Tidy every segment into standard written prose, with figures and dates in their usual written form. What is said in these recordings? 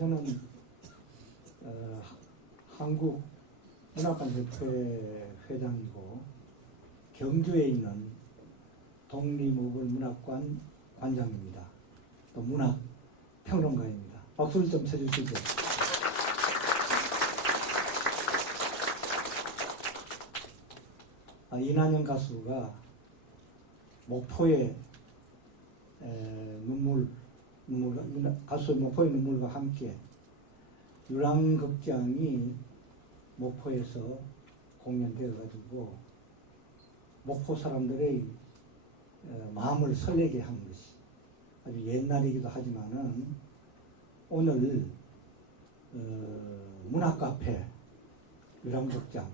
저는 한국문학관협회 회장이고 경주에 있는 독립문학관 관장입니다. 또 문학평론가입니다. 박수를 좀 쳐주시죠. 이난영 가수가 목포의 가수의 목포의 눈물과 함께 유랑극장이 목포에서 공연되어 가지고 목포 사람들의 마음을 설레게 한 것이 아주 옛날이기도 하지만은 오늘 문학카페 유랑극장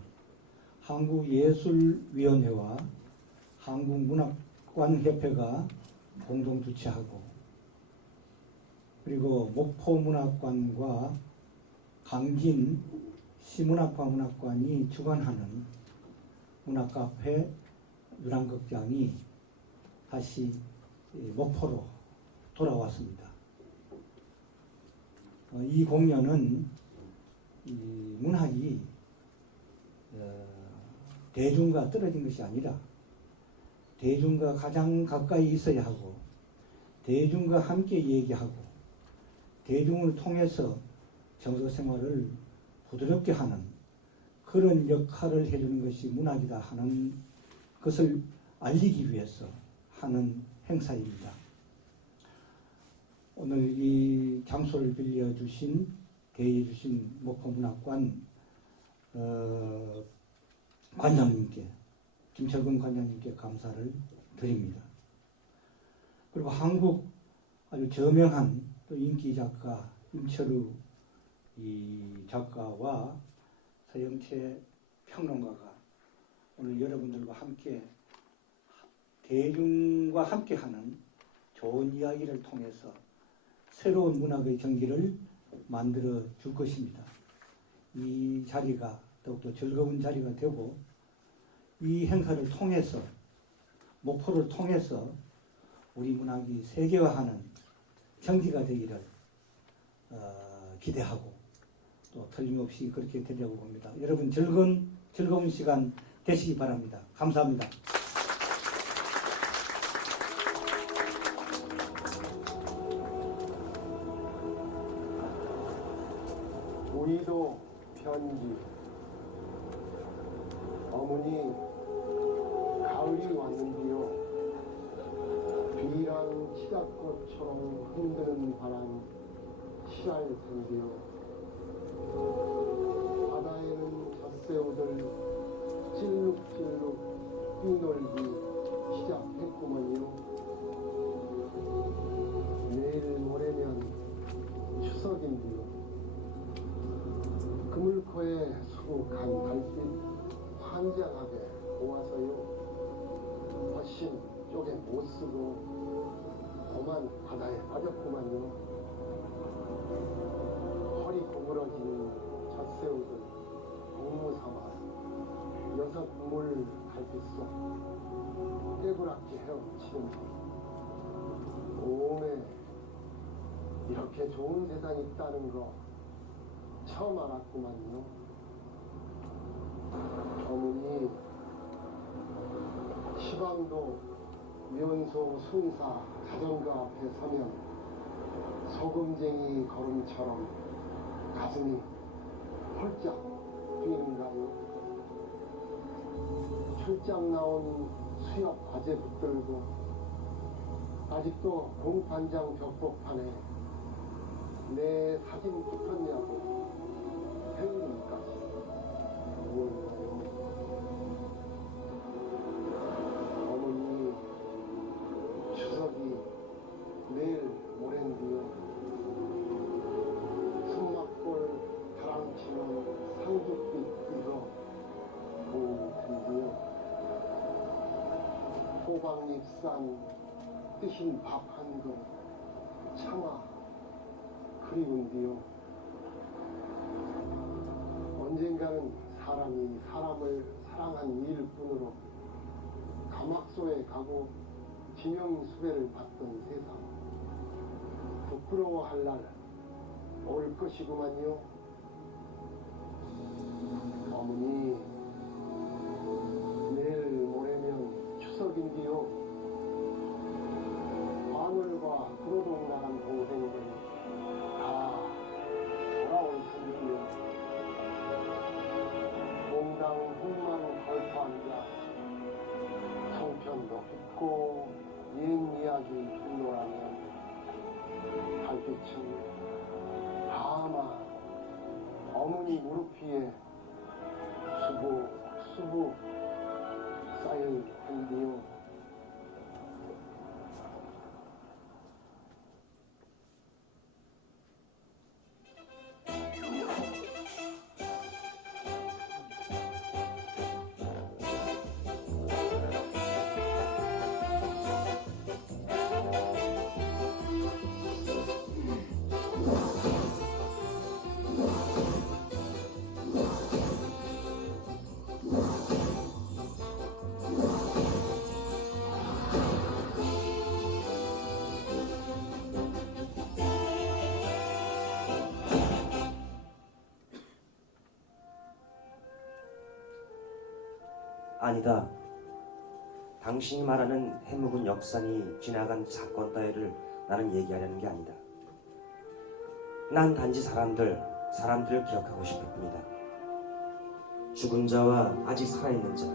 한국예술위원회와 한국문학관협회가 공동 주최하고 그리고 목포문학관과 강진 시문학과 문학관이 주관하는 문학카페 유랑극장이 다시 목포로 돌아왔습니다. 이 공연은 이 문학이 대중과 떨어진 것이 아니라 대중과 가장 가까이 있어야 하고 대중과 함께 얘기하고 대중을 통해서 정서생활을 부드럽게 하는 그런 역할을 해주는 것이 문학이다 하는 것을 알리기 위해서 하는 행사입니다. 오늘 이 장소를 빌려주신 대해주신 목포문학관 관장님께 김철근 관장님께 감사를 드립니다. 그리고 한국 아주 저명한 또 인기 작가 임철우 이 작가와 서영채 평론가가 오늘 여러분들과 함께 대중과 함께하는 좋은 이야기를 통해서 새로운 문학의 전기를 만들어 줄 것입니다. 이 자리가 더욱더 즐거운 자리가 되고 이 행사를 통해서 목포를 통해서 우리 문학이 세계화하는 경기가 되기를 기대하고 또 틀림없이 그렇게 되려고 봅니다. 여러분 즐거운 시간 되시기 바랍니다. 감사합니다. 우리도 편지 어머니 가을이 왔는데요. 비랑 치닫꽃처럼 흔드는 바람 치할 텐데요. 바다에는 젖새우들 찔룩찔룩 뛰놀기 시작했구먼요. 내일 모레면 추석인데요. 그물코에 수북한 달빛 환장하게 보아서요. 훨씬 쪽에 못쓰고 험한 바다에 빠졌구만요. 허리 구부러진 젖새우들 공무 삼아 여섯 물 달빛 속 깨부랗게 헤엄치는 오메 이렇게 좋은 세상이 있다는 거 처음 알았구만요. 어머니 시방도 면소 순사 자전거 앞에 서면 소금쟁이 걸음처럼 가슴이 펄쩍 뛰는가요? 출장 나온 수협 과제 붙들고 아직도 공판장 벽복판에 내 사진 붙었냐고 행님까지 무언가요? 어머니 추석이 내일 모레인데요. 숨막골 다랑치는 상주빛 이거 볼 텐데요. 호박잎 싼 뜨신 밥 한 그릇 차마 그리운데요. 언젠가는 사람이 사람을 사랑한 일뿐으로 가막소에 가고 지명수배를 받던 세상 부끄러워할 날 올 것이구만요. 어머니, 내일 모레면 추석인데요. 마늘과 구로동 나간 동생들 다 돌아올 텐데요. 몽당 흙만 걸터 앉아 송편도 붓고 옛 이야기 듣노라면 달빛은 다마 어머니 무릎 위에 수북수북 쌓일 텐데요. 아니다. 당신이 말하는 해묵은 역산이 지나간 사건 따위를 나는 얘기하려는 게 아니다. 난 단지 사람들을 기억하고 싶을 뿐이다. 죽은 자와 아직 살아있는 자,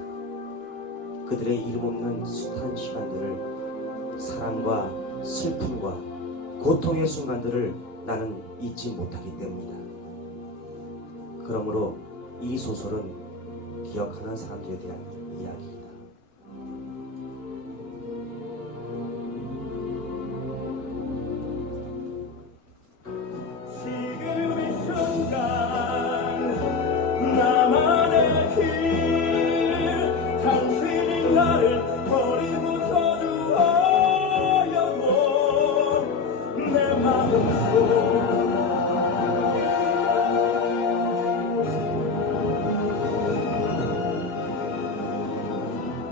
그들의 이름 없는 숱한 시간들을, 사랑과 슬픔과 고통의 순간들을 나는 잊지 못하기 때문이다. 그러므로 이 소설은 기억하는 사람들에 대한 이야기이다. 지금 이 순간 나만의 길, 당신이 나를 버리고 주어여도 내 마음속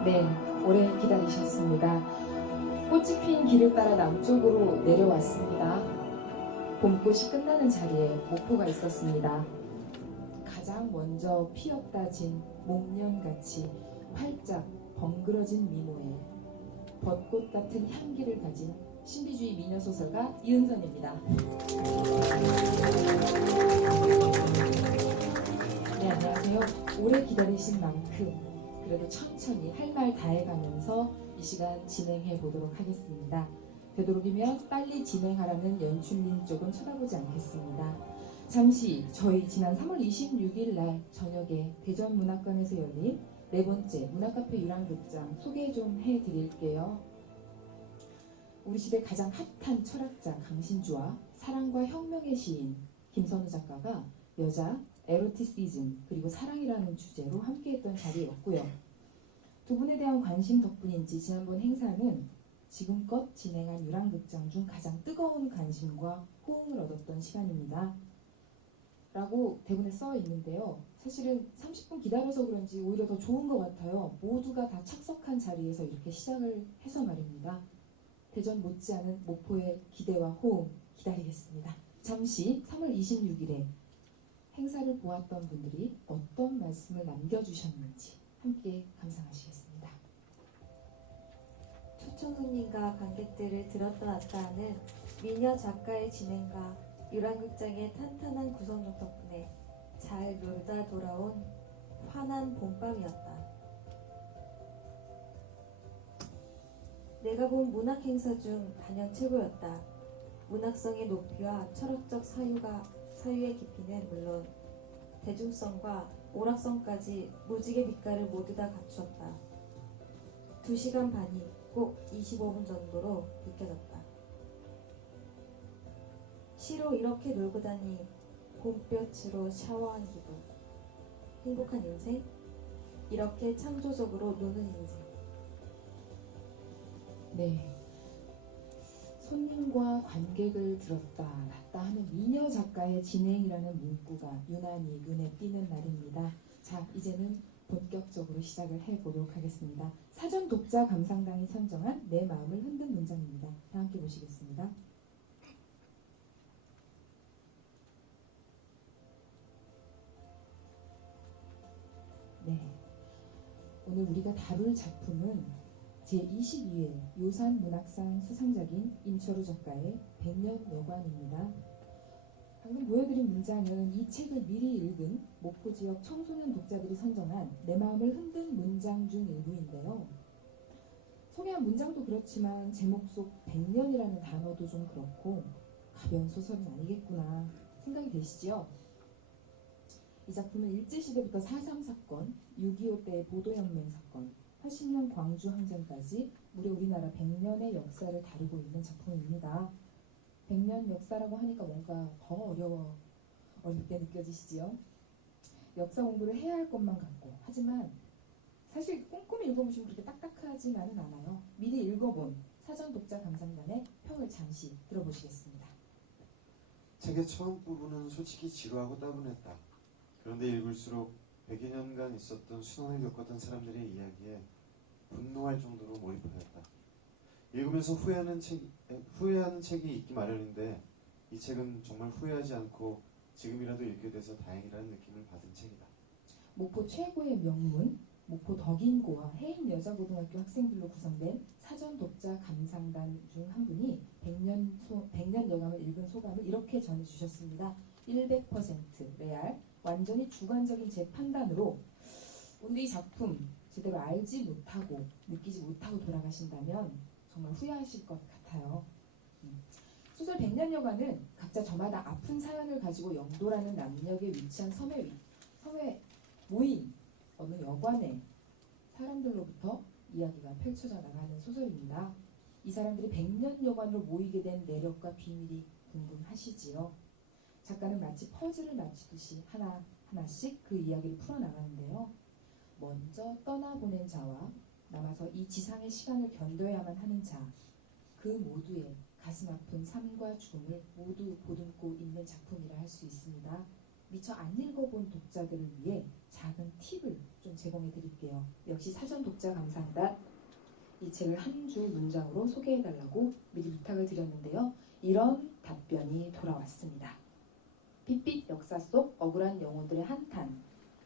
네, 오래 기다리셨습니다. 꽃이 핀 길을 따라 남쪽으로 내려왔습니다. 봄꽃이 끝나는 자리에 목포가 있었습니다. 가장 먼저 피었다진 목련같이 활짝 벙그러진 미모에 벚꽃 같은 향기를 가진 신비주의 미녀소설가 이은선입니다. 네, 안녕하세요. 오래 기다리신 만큼 그래도 천천히 할 말 다 해가면서 이 시간 진행해 보도록 하겠습니다. 되도록이면 빨리 진행하라는 연출님 쪽은 쳐다보지 않겠습니다. 잠시 저희 지난 3월 26일 날 저녁에 대전문학관에서 열린 네 번째 문학카페 유랑극장 소개 좀 해드릴게요. 우리 시대 가장 핫한 철학자 강신주와 사랑과 혁명의 시인 김선우 작가가 여자, 에로티시즘, 그리고 사랑이라는 주제로 함께했던 자리였고요. 두 분에 대한 관심 덕분인지 지난번 행사는 지금껏 진행한 유랑극장 중 가장 뜨거운 관심과 호응을 얻었던 시간입니다. 라고 대본에 써 있는데요. 사실은 30분 기다려서 그런지 오히려 더 좋은 것 같아요. 모두가 다 착석한 자리에서 이렇게 시작을 해서 말입니다. 대전 못지않은 목포의 기대와 호응 기다리겠습니다. 잠시 3월 26일에 행사를 보았던 분들이 어떤 말씀을 남겨주셨는지 함께 감상하시겠습니다. 초청 손님과 관객들을 들었다 놨다 하는 미녀 작가의 진행과 유랑극장의 탄탄한 구성력 덕분에 잘 놀다 돌아온 환한 봄밤이었다. 내가 본 문학 행사 중 단연 최고였다. 문학성의 높이와 철학적 사유의 깊이는 물론 대중성과 오락성까지 무지개 빛깔을 모두 다 갖추었다. 2시간 반이 꼭 25분 정도로 느껴졌다. 시로 이렇게 놀고 다니 봄볕으로 샤워한 기분. 행복한 인생? 이렇게 창조적으로 노는 인생. 네. 손님과 관객을 들었다 놨다 하는 미녀 작가의 진행이라는 문구가 유난히 눈에 띄는 날입니다. 자, 이제는 본격적으로 시작을 해보도록 하겠습니다. 사전 독자 감상단이 선정한 내 마음을 흔든 문장입니다. 다 함께 보시겠습니다. 오늘 우리가 다룰 작품은 제22회 요산문학상 수상작인 임철우 작가의 백년여관입니다. 방금 보여드린 문장은 이 책을 미리 읽은 목포 지역 청소년 독자들이 선정한 내 마음을 흔든 문장 중 일부인데요. 소개한 문장도 그렇지만 제목 속 백년이라는 단어도 좀 그렇고 가벼운 소설은 아니겠구나 생각이 되시죠? 이 작품은 일제시대부터 4.3 사건, 6.25 때 보도혁명 사건, 80년 광주 항쟁까지 무려 우리나라 100년의 역사를 다루고 있는 작품입니다. 100년 역사라고 하니까 뭔가 더 어렵게 느껴지시지요? 역사 공부를 해야 할 것만 같고, 하지만 사실 꼼꼼히 읽어보시면 그렇게 딱딱하지만은 않아요. 미리 읽어본 사전 독자 감상단의 평을 잠시 들어보시겠습니다. 책의 처음 부분은 솔직히 지루하고 따분했다. 그런데 읽을수록 100여 년간 있었던 순환을 겪었던 사람들의 이야기에 분노할 정도로 몰입하였다. 읽으면서 후회하는 책이 있기 마련인데 이 책은 정말 후회하지 않고 지금이라도 읽게 돼서 다행이라는 느낌을 받은 책이다. 목포 최고의 명문, 목포 덕인고와 해인여자고등학교 학생들로 구성된 사전 독자 감상단 중 한 분이 100년 여감을 읽은 소감을 이렇게 전해주셨습니다. 100% 레알, 완전히 주관적인 제 판단으로 오늘 이 작품 제대로 알지 못하고 느끼지 못하고 돌아가신다면 정말 후회하실 것 같아요. 소설 100년여관은 각자 저마다 아픈 사연을 가지고 영도라는 남녘에 위치한 섬에 모인 어느 여관의 사람들로부터 이야기가 펼쳐져 나가는 소설입니다. 이 사람들이 100년여관으로 모이게 된 내력과 비밀이 궁금하시지요? 작가는 마치 퍼즐을 맞추듯이 하나하나씩 그 이야기를 풀어나가는데요. 먼저 떠나보낸 자와 남아서 이 지상의 시간을 견뎌야만 하는 자, 그 모두의 가슴 아픈 삶과 죽음을 모두 보듬고 있는 작품이라 할 수 있습니다. 미처 안 읽어본 독자들을 위해 작은 팁을 좀 제공해 드릴게요. 역시 사전 독자 감상단 이 책을 한 줄 문장으로 소개해달라고 미리 부탁을 드렸는데요. 이런 답변이 돌아왔습니다. 빛빛 역사 속 억울한 영혼들의 한탄,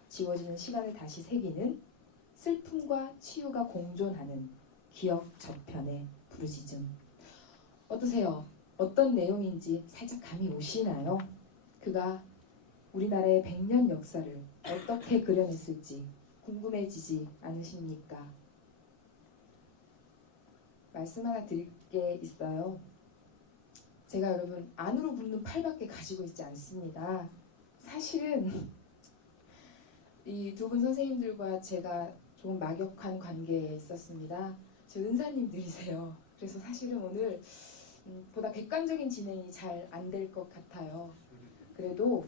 지워지는 시간을 다시 새기는 슬픔과 치유가 공존하는 기억 저편의 부르짖음. 어떠세요? 어떤 내용인지 살짝 감이 오시나요? 그가 우리나라의 100년 역사를 어떻게 그려냈을지 궁금해지지 않으십니까? 말씀 하나 드릴 게 있어요. 제가 여러분 안으로 굽는 팔밖에 가지고 있지 않습니다. 사실은 이 두 분 선생님들과 제가 조금 막역한 관계에 있었습니다. 제 은사님들이세요. 그래서 사실은 오늘 보다 객관적인 진행이 잘 안 될 것 같아요. 그래도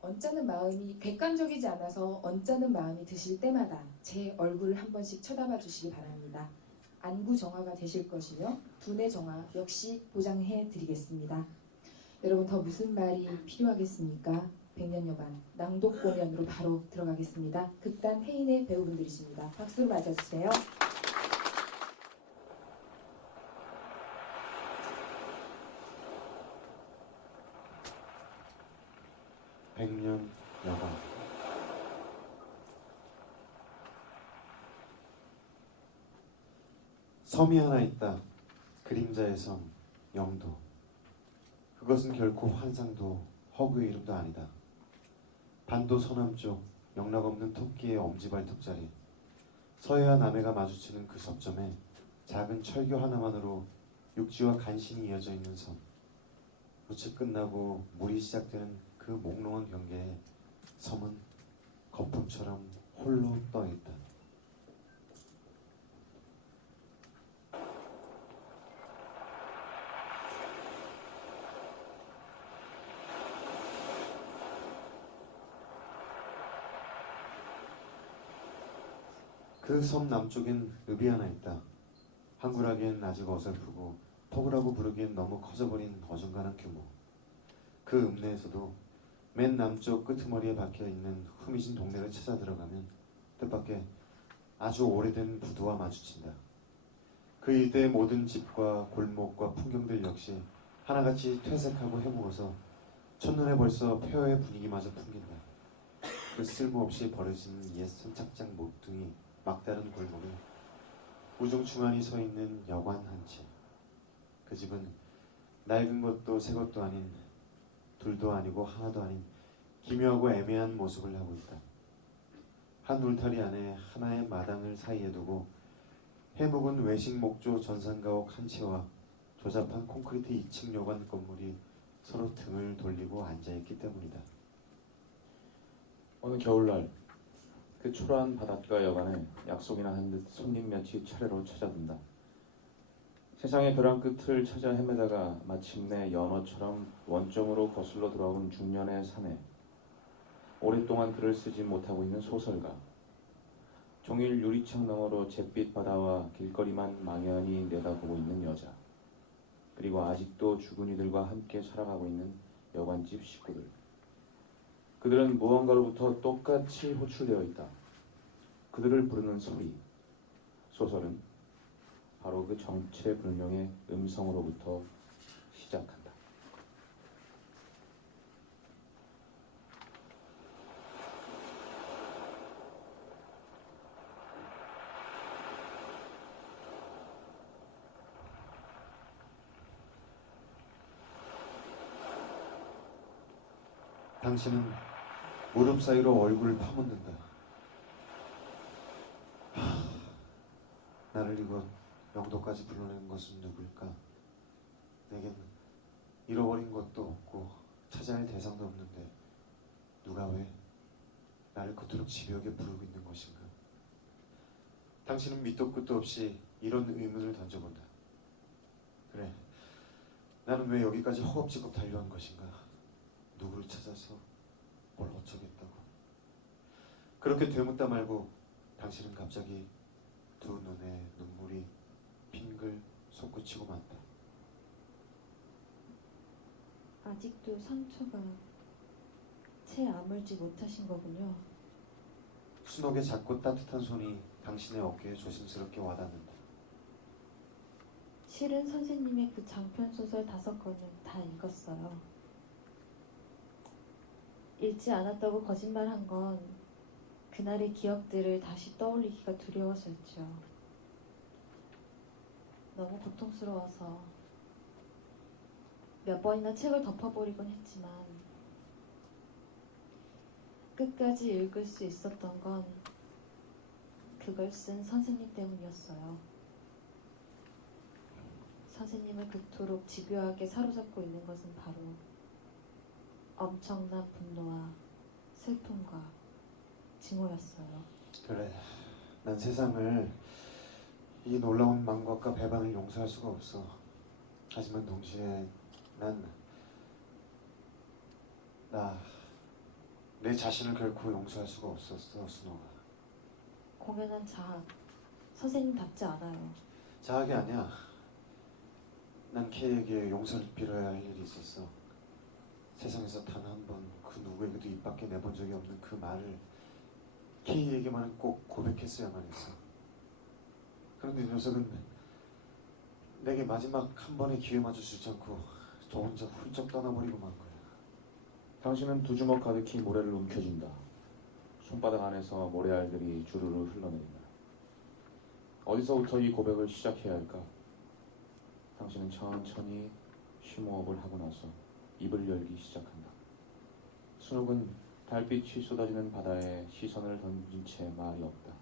언짢은 마음이 객관적이지 않아서 언짢은 마음이 드실 때마다 제 얼굴을 한 번씩 쳐다봐 주시기 바랍니다. 안구정화가 되실 것이며 두뇌 정화 역시 보장해 드리겠습니다. 여러분 더 무슨 말이 필요하겠습니까? 100년여관 낭독 공연으로 바로 들어가겠습니다. 극단 해인의 배우분들이십니다. 박수로 맞아주세요. 백년 여관. 섬이 하나 있다. 그림자의 섬, 영도. 그것은 결코 환상도 허구의 이름도 아니다. 반도 서남쪽 영락 없는 토끼의 엄지발톱자리. 서해와 남해가 마주치는 그 접점에 작은 철교 하나만으로 육지와 간신히 이어져 있는 섬. 우측 끝나고 물이 시작되는 그 몽롱한 경계에 섬은 거품처럼 홀로 떠있다. 그 섬 남쪽엔 읍이 하나 있다. 한국하기엔 아직 어설프고 터구라고 부르기엔 너무 커져버린 어중간한 규모. 그 읍 내에서도 맨 남쪽 끄트머리에 박혀있는 후미진 동네를 찾아 들어가면 뜻밖의 아주 오래된 부두와 마주친다. 그 일대의 모든 집과 골목과 풍경들 역시 하나같이 퇴색하고 해묵어서 첫눈에 벌써 폐허의 분위기마저 풍긴다. 그 쓸모없이 버려진 옛 선착장 목둥이 막다른 골목에 우중충하니 서 있는 여관 한 채. 그 집은 낡은 것도 새 것도 아닌, 둘도 아니고 하나도 아닌 기묘하고 애매한 모습을 하고 있다. 한 울타리 안에 하나의 마당을 사이에 두고 해묵은 외식 목조 전산가옥 한 채와 조잡한 콘크리트 2층 여관 건물이 서로 등을 돌리고 앉아있기 때문이다. 어느 겨울날 그 초라한 바닷가 여관에 약속이나 한 듯 손님 몇이 차례로 찾아든다. 세상의 벼랑 끝을 찾아 헤매다가 마침내 연어처럼 원점으로 거슬러 돌아온 중년의 사내, 오랫동안 글을 쓰지 못하고 있는 소설가, 종일 유리창 너머로 잿빛 바다와 길거리만 망연히 내다보고 있는 여자, 그리고 아직도 죽은 이들과 함께 살아가고 있는 여관집 식구들. 그들은 무언가로부터 똑같이 호출되어 있다. 그들을 부르는 소리, 소설은 바로 그 정체불명의 음성으로부터 시작한다. 당신은 무릎 사이로 얼굴을 파묻는다. 나를 이곳 영도까지 불러낸 것은 누굴까? 내겐 잃어버린 것도 없고 찾아야 할 대상도 없는데 누가 왜 나를 그토록 집요하게 부르고 있는 것인가? 당신은 밑도 끝도 없이 이런 의문을 던져본다. 그래, 나는 왜 여기까지 허겁지겁 달려온 것인가? 누구를 찾아서 뭘 어쩌겠다고. 그렇게 되묻다 말고 당신은 갑자기 두 눈에 눈물이 빙글 솟구치고 만다. 아직도 상처가 채 아물지 못하신 거군요. 순옥의 작고 따뜻한 손이 당신의 어깨에 조심스럽게 와닿는다. 실은 선생님의 그 장편 소설 5권은 다 읽었어요. 읽지 않았다고 거짓말한 건 그날의 기억들을 다시 떠올리기가 두려워서였죠. 너무 고통스러워서 몇 번이나 책을 덮어버리곤 했지만 끝까지 읽을 수 있었던 건 그걸 쓴 선생님 때문이었어요. 선생님을 그토록 집요하게 사로잡고 있는 것은 바로 엄청난 분노와 슬픔과 증오였어요. 그래, 난 세상을, 이 놀라운 망각과 배반을 용서할 수가 없어. 하지만 동시에 내 자신을 결코 용서할 수가 없었어, 순호가. 공연한 자학, 선생님답지 않아요. 자학이 아니야. 난 K에게 용서를 빌어야 할 일이 있었어. 세상에서 단 한 번 그 누구에게도 입 밖에 내본 적이 없는 그 말을 K에게만 꼭 고백했어야만 했어. 그런데 이 녀석은 내게 마지막 한 번의 기회마저 주지 않고 저 혼자 훌쩍 떠나버리고 만 거야. 당신은 두 주먹 가득히 모래를 움켜쥔다. 손바닥 안에서 모래알들이 주르르 흘러내린다. 어디서부터 이 고백을 시작해야 할까? 당신은 천천히 심호흡을 하고 나서 입을 열기 시작한다. 순옥은 달빛이 쏟아지는 바다에 시선을 던진 채 말이 없다.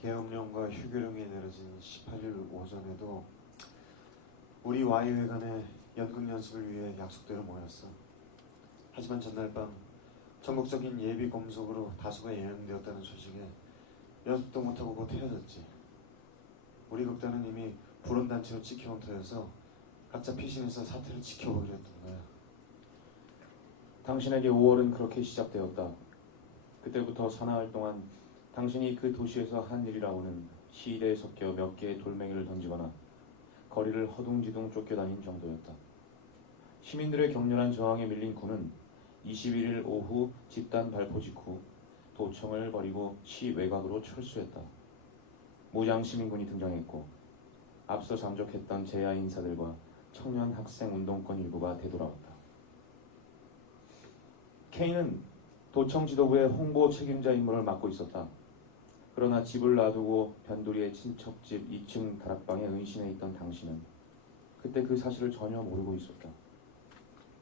계엄령과 휴교령이 내려진 18일 오전에도 우리 Y회관에 연극 연습을 위해 약속대로 모였어. 하지만 전날 밤 전국적인 예비 검속으로 다수가 예정되었다는 소식에 연습도 못하고 곧 헤어졌지. 우리 극단은 이미 불온단체로 찍혀온 터여서 각자 피신해서 사태를 지켜보기로 했던 거야. 당신에게 5월은 그렇게 시작되었다. 그때부터 사나흘 동안 당신이 그 도시에서 한 일이라고는 시일에 섞여 몇 개의 돌멩이를 던지거나 거리를 허둥지둥 쫓겨다닌 정도였다. 시민들의 격렬한 저항에 밀린 군은 21일 오후 집단 발포 직후 도청을 버리고 시 외곽으로 철수했다. 무장 시민군이 등장했고 앞서 잠적했던 재야 인사들과 청년 학생 운동권 일부가 되돌아왔다. K는 도청 지도부의 홍보 책임자 임무를 맡고 있었다. 그러나 집을 놔두고 변두리의 친척집 2층 다락방에 은신해 있던 당신은 그때 그 사실을 전혀 모르고 있었다.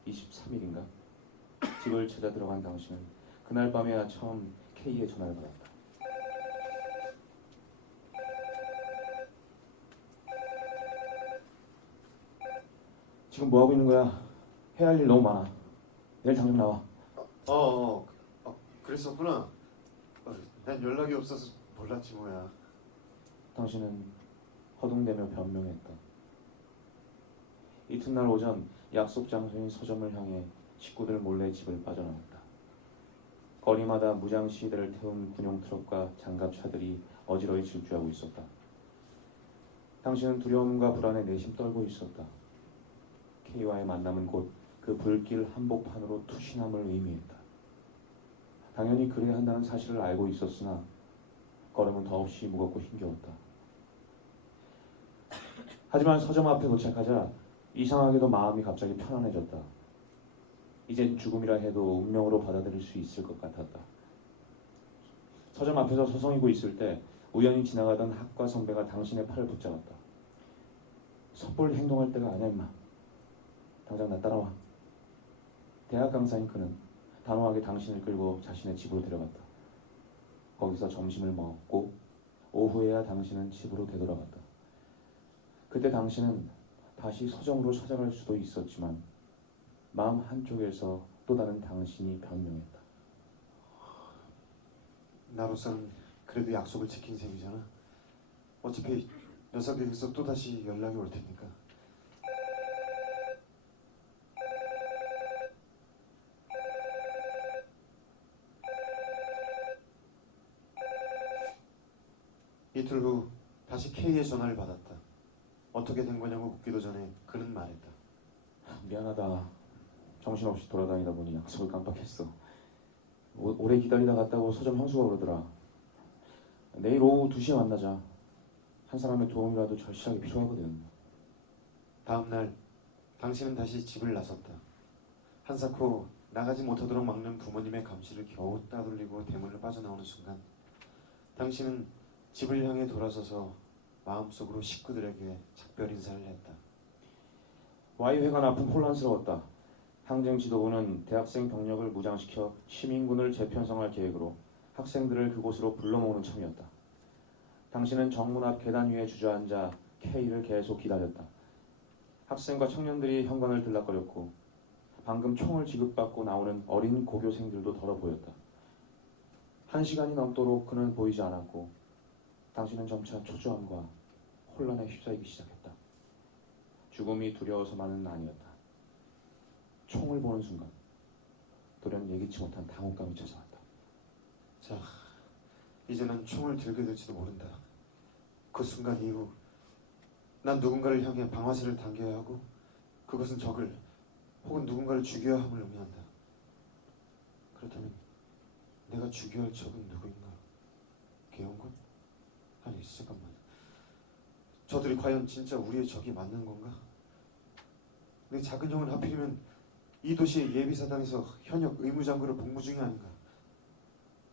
23일인가? 집을 찾아 들어간 당신은 그날 밤에야 처음 K의 전화를 받았다. 지금 뭐 하고 있는 거야? 해야 할 일 너무 많아. 내일 당장 나와. 그랬었구나. 난 연락이 없어서 몰랐지 뭐야. 당신은 허둥대며 변명했다. 이튿날 오전 약속 장소인 서점을 향해 식구들 몰래 집을 빠져나왔다. 거리마다 무장 시위대를 태운 군용 트럭과 장갑차들이 어지러이 질주하고 있었다. 당신은 두려움과 불안에 내심 떨고 있었다. K와의 만남은 곧 그 불길 한복판으로 투신함을 의미했다. 당연히 그래야 한다는 사실을 알고 있었으나 걸음은 더없이 무겁고 힘겨웠다. 하지만 서점 앞에 도착하자 이상하게도 마음이 갑자기 편안해졌다. 이젠 죽음이라 해도 운명으로 받아들일 수 있을 것 같았다. 서점 앞에서 서성이고 있을 때 우연히 지나가던 학과 선배가 당신의 팔을 붙잡았다. 섣불리 행동할 때가 아니야 임마. 당장 나 따라와. 대학 강사인 그는 단호하게 당신을 끌고 자신의 집으로 데려갔다. 거기서 점심을 먹고 오후에야 당신은 집으로 되돌아갔다. 그때 당신은 다시 서점으로 찾아갈 수도 있었지만 마음 한쪽에서 또 다른 당신이 변명했다. 나로서는 그래도 약속을 지킨 셈이잖아. 어차피 녀석에게서 또다시 연락이 올 테니까. 이틀 후 다시 K의 전화를 받았다. 어떻게 된 거냐고 묻기도 전에 그는 말했다. 미안하다. 정신없이 돌아다니다 보니 약속을 깜빡했어. 오래 기다리다 갔다고 서점 형수가 그러더라. 내일 오후 2시에 만나자. 한 사람의 도움이라도 절실하게 필요하거든. 다음 날 당신은 다시 집을 나섰다. 한사코 나가지 못하도록 막는 부모님의 감시를 겨우 따돌리고 대문을 빠져나오는 순간 당신은 집을 향해 돌아서서 마음속으로 식구들에게 작별 인사를 했다. Y회관 앞은 혼란스러웠다. 항쟁 지도부는 대학생 병력을 무장시켜 시민군을 재편성할 계획으로 학생들을 그곳으로 불러모으는 참이었다. 당신은 정문 앞 계단 위에 주저앉아 K를 계속 기다렸다. 학생과 청년들이 현관을 들락거렸고 방금 총을 지급받고 나오는 어린 고교생들도 덜어 보였다. 1시간이 넘도록 그는 보이지 않았고 당신은 점차 초조함과 혼란에 휩싸이기 시작했다. 죽음이 두려워서만은 아니었다. 총을 보는 순간 돌연 예기치 못한 당혹감이 찾아왔다. 자, 이제 난 총을 들게 될지도 모른다. 그 순간 이후 난 누군가를 향해 방아쇠를 당겨야 하고 그것은 적을 혹은 누군가를 죽여야 함을 의미한다. 그렇다면 내가 죽여야 할 적은 누구인가? 개연군? 아니 잠깐만. 저들이 과연 진짜 우리의 적이 맞는 건가? 내 작은 형은 하필이면 이 도시의 예비사단에서 현역 의무장교로 복무 중이 아닌가?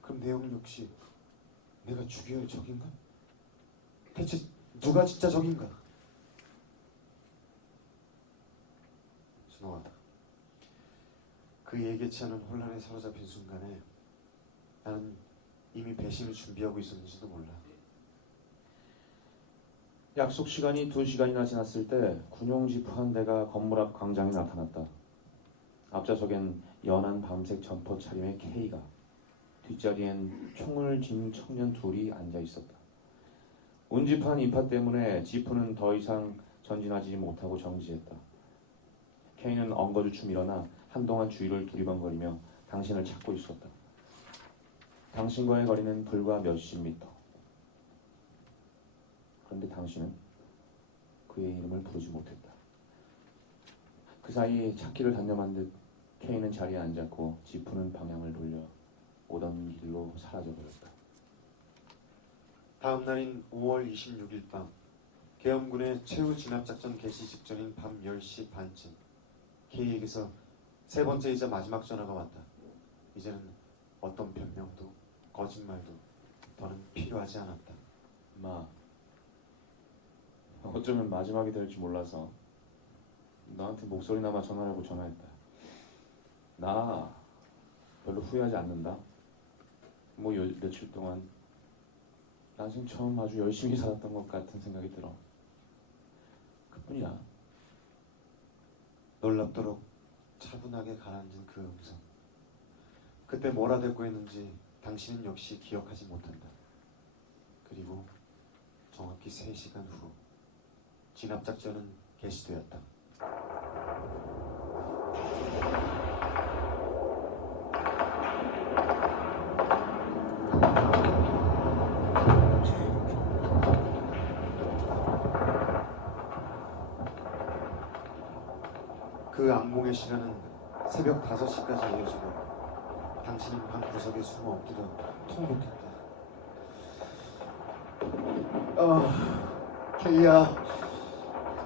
그럼 내 형 역시 내가 죽여야 할 적인가? 대체 누가 진짜 적인가? 준호아, 그 예기치 않은 혼란에 사로잡힌 순간에 나는 이미 배신을 준비하고 있었는지도 몰라. 약속 시간이 2시간이나 지났을 때 군용 지프 한 대가 건물 앞 광장에 나타났다. 앞좌석엔 연한 밤색 점퍼 차림의 K가, 뒷자리엔 총을 쥔 청년 둘이 앉아 있었다. 운집한 인파 때문에 지프는 더 이상 전진하지 못하고 정지했다. K는 엉거주춤 일어나 한동안 주위를 두리번거리며 당신을 찾고 있었다. 당신과의 거리는 불과 몇십 미터. 그런데 당신은 그의 이름을 부르지 못했다. 그 사이 찾기를 단념한 듯 케인은 자리에 앉았고 지프는 방향을 돌려 오던 길로 사라져버렸다. 다음 날인 5월 26일 밤 계엄군의 최후 진압작전 개시 직전인 밤 10시 반쯤 K에게서 세 번째이자 마지막 전화가 왔다. 이제는 어떤 변명도 거짓말도 더는 필요하지 않았다. 마, 어쩌면 마지막이 될지 몰라서 너한테 목소리나마 전하려고 전화했다. 나 별로 후회하지 않는다. 뭐 며칠 동안 난생 처음 아주 열심히 살았던 것 같은 생각이 들어. 그뿐이야. 놀랍도록 차분하게 가라앉은 그 음성. 그때 뭐라 대꾸 했는지 당신은 역시 기억하지 못한다. 그리고 정확히 3시간 후 진압작전은 개시되었다. 그 악몽의 시간은 새벽 5시까지 이어지고 당신은 방 구석에 숨어 엎드려 통곡했다. 케이야,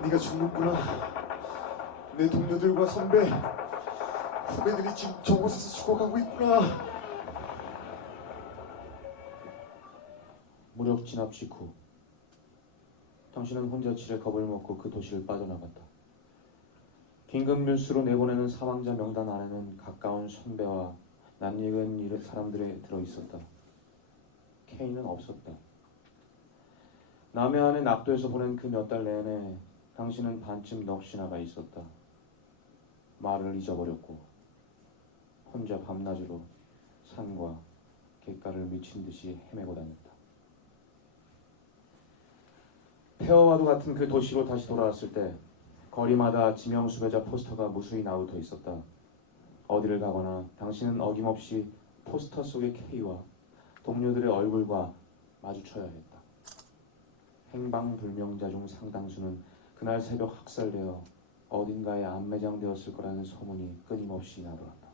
네가 죽는구나. 내 동료들과 선배, 후배들이 지금 저곳에서 죽어가고 있구나. 무력 진압 직후 당신은 혼자 질에 겁을 먹고 그 도시를 빠져나갔다. 긴급 뉴스로 내보내는 사망자 명단 안에는 가까운 선배와 낯익은 사람들이 들어있었다. 케인은 없었다. 남해안의 낙도에서 보낸 그 몇 달 내내 당신은 반쯤 넋이 나가 있었다. 말을 잊어버렸고 혼자 밤낮으로 산과 갯가를 미친 듯이 헤매고 다녔다. 폐허와도 같은 그 도시로 다시 돌아왔을 때 거리마다 지명수배자 포스터가 무수히 나붙어 있었다. 어디를 가거나 당신은 어김없이 포스터 속의 K와 동료들의 얼굴과 마주쳐야 했다. 행방불명자 중 상당수는 그날 새벽 학살되어 어딘가에 안매장되었을 거라는 소문이 끊임없이 나돌았다.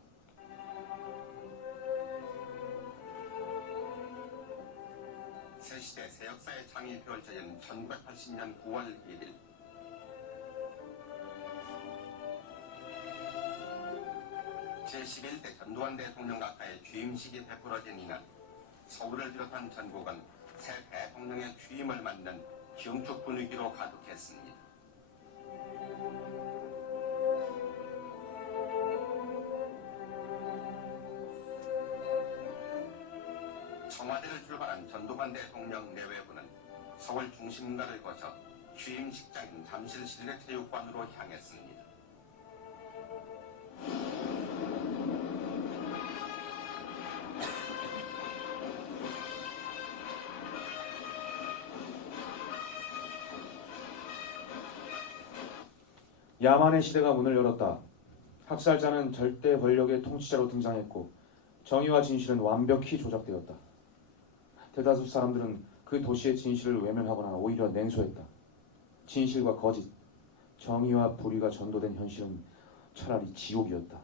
새 시대 새 역사의 장이 펼쳐진 1980년 9월 1일 제11대 전두환 대통령 각하의 취임식이 베풀어진 이날 서울을 비롯한 전국은 새 대통령의 취임을 맞는 경축 분위기로 가득했습니다. 청와대를 출발한 전두환 대통령 내외부는 서울 중심가를 거쳐 취임식장인 잠실 실내체육관으로 향했습니다. 야만의 시대가 문을 열었다. 학살자는 절대 권력의 통치자로 등장했고 정의와 진실은 완벽히 조작되었다. 대다수 사람들은 그 도시의 진실을 외면하거나 오히려 냉소했다. 진실과 거짓, 정의와 불의가 전도된 현실은 차라리 지옥이었다.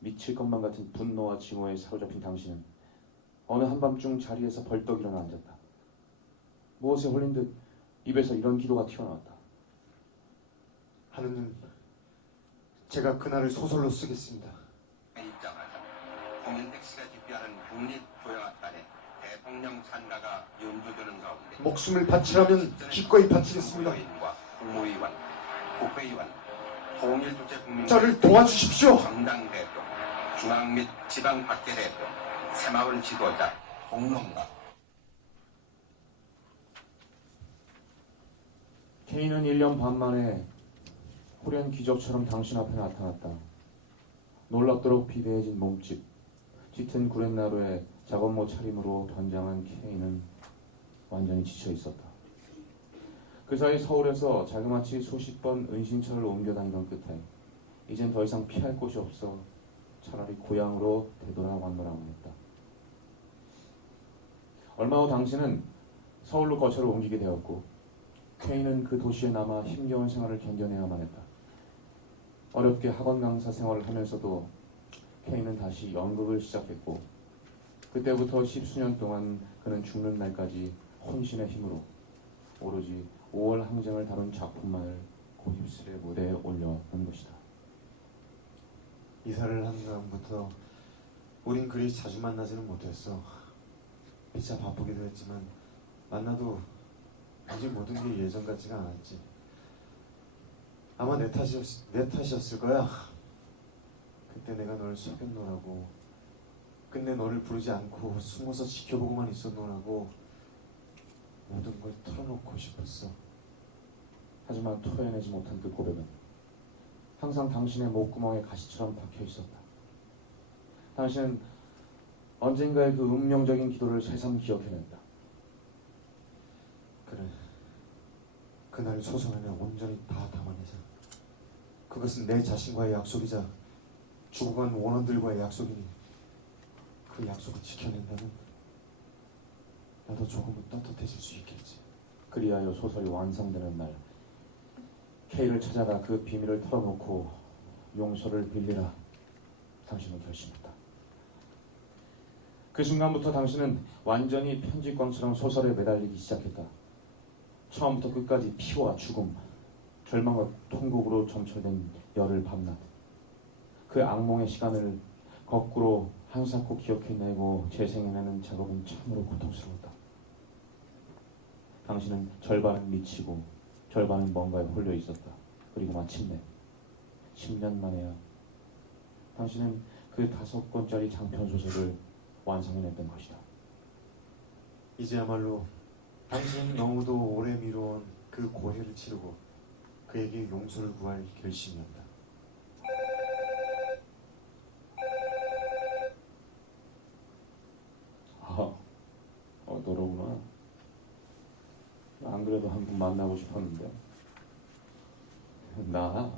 미칠 것만 같은 분노와 증오에 사로잡힌 당신은 어느 한밤중 자리에서 벌떡 일어나 앉았다. 무엇에 홀린 듯 입에서 이런 기도가 튀어나왔다. 하느님, 제가 그날을 소설로 쓰겠습니다. 입장하자 홍인택 씨가 집필하는 국립조약단의 대통령 찬가가 연주되는 가운데 목숨을 바치라면 기꺼이 바치겠습니다. 국회의원과 국무위원, 국회의원, 통일주체국민 저를 도와주십시오. 정당 대표, 중앙 및 지방 밖의 대표, 새마을 지도자, 공론가 케인은 1년 반 만에 호련 기적처럼 당신 앞에 나타났다. 놀랍도록 비대해진 몸집, 짙은 구렛나루에 작업모 차림으로 단장한 케인은 완전히 지쳐 있었다. 그 사이 서울에서 자그마치 수십 번 은신처를 옮겨 다니던 끝에 이젠 더 이상 피할 곳이 없어 차라리 고향으로 되돌아왔노라고 했다. 얼마 후 당신은 서울로 거처를 옮기게 되었고 케인은 그 도시에 남아 힘겨운 생활을 견뎌내야만 했다. 어렵게 학원 강사 생활을 하면서도 K는 다시 연극을 시작했고 그때부터 10수년 동안 그는 죽는 날까지 혼신의 힘으로 오로지 5월 항쟁을 다룬 작품만을 고집스레 무대에 올려놓은 것이다. 이사를 한 다음부터 우린 그리 자주 만나지는 못했어. 피차 바쁘기도 했지만 만나도 아직 모든 게 예전 같지가 않았지. 아마 내 탓이었을 거야. 그때 내가 널 속였노라고. 끝내 너를 부르지 않고 숨어서 지켜보고만 있었노라고. 모든 걸 털어놓고 싶었어. 하지만 토해내지 못한 그 고백은 항상 당신의 목구멍에 가시처럼 박혀 있었다. 당신은 언젠가의 그 운명적인 기도를 새삼 기억해낸다. 그래. 그날 소설 안에 온전히 다 담아내자. 그것은 내 자신과의 약속이자 죽어간 원원들과의 약속이니 그 약속을 지켜낸다면 나도 조금은 떳떳해질 수 있겠지. 그리하여 소설이 완성되는 날 K를 찾아가 그 비밀을 털어놓고 용서를 빌리라 당신은 결심했다. 그 순간부터 당신은 완전히 편집광처럼 소설에 매달리기 시작했다. 처음부터 끝까지 피와 죽음, 절망과 통곡으로 점철된 열흘 밤낮. 그 악몽의 시간을 거꾸로 한사코 기억해내고 재생해내는 작업은 참으로 고통스러웠다. 당신은 절반은 미치고 절반은 뭔가에 홀려 있었다. 그리고 마침내 10년 만에야 당신은 그 5권짜리 장편 소설을 완성해냈던 것이다. 이제야말로 당신이 너무도 오래 미뤄온 그 고해를 치르고 그에게 용서를 구할 결심이었다. 너로구나. 안 그래도 한 번 만나고 싶었는데 나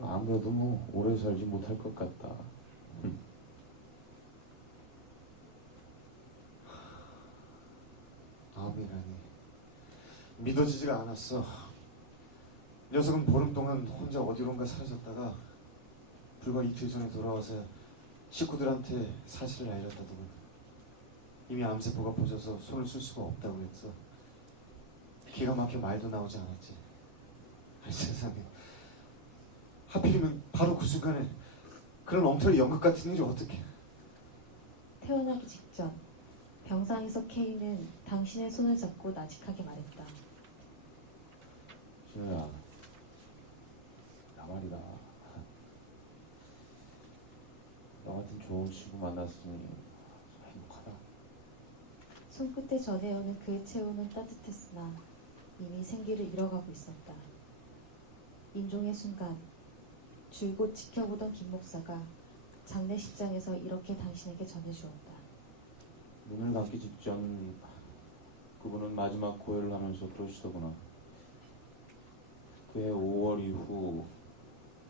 아무래도 뭐 오래 살지 못할 것 같다. 마음이라니 믿어지지가 않았어. 녀석은 보름 동안 혼자 어디론가 사라졌다가 불과 이틀 전에 돌아와서 식구들한테 사실을 알렸다더군. 이미 암세포가 퍼져서 손을 쓸 수가 없다고 했어. 기가 막혀 말도 나오지 않았지. 아이, 세상에. 하필이면 바로 그 순간에 그런 엉터리 연극 같은 일이 어떻게. 태어나기 직전 병상에서 K는 당신의 손을 잡고 나직하게 말했다. 진우야, 나 말이다. 너 같은 좋은 친구 만났으니 행복하다. 손끝에 전해오는 그의 체온은 따뜻했으나 이미 생기를 잃어가고 있었다. 임종의 순간 줄곧 지켜보던 김 목사가 장례식장에서 이렇게 당신에게 전해주었다. 눈을 감기 직전 그분은 마지막 고해를 하면서 그러시더구나. 그해 5월 이후